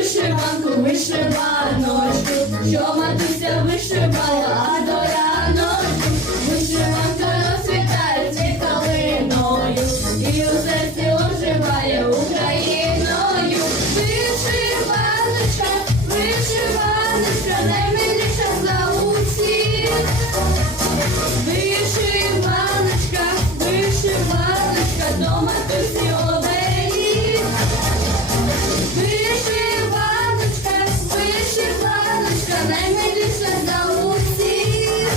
Вишиванку, вишиваночку, що матуся вишивала вишиваночка, наймиліша за усіх. Вишиваночка, вишиваночка, до матусі оберіг. Вишиваночка, вишиваночка, наймиліша за усіх.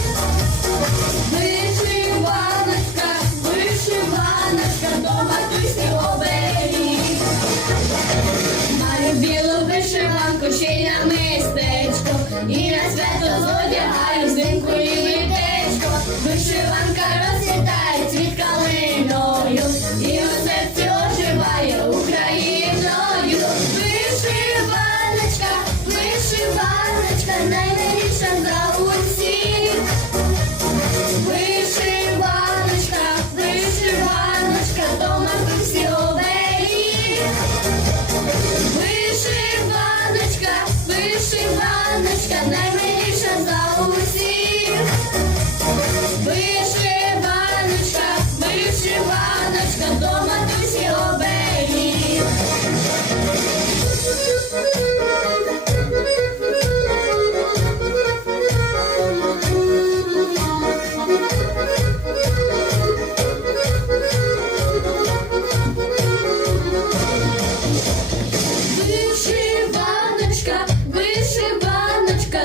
Вишиваночка, вишиваночка, до матусі оберіг. Маю білу вишиванку, ще й на мистечко, і на свято зодягаю взимку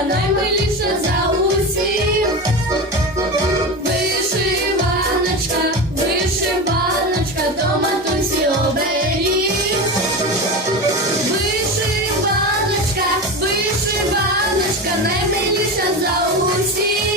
наймиліша за усіх. Вишиваночка, вишиваночка, до матусі оберіг. Вишиваночка, вишиваночка, наймиліша за усіх.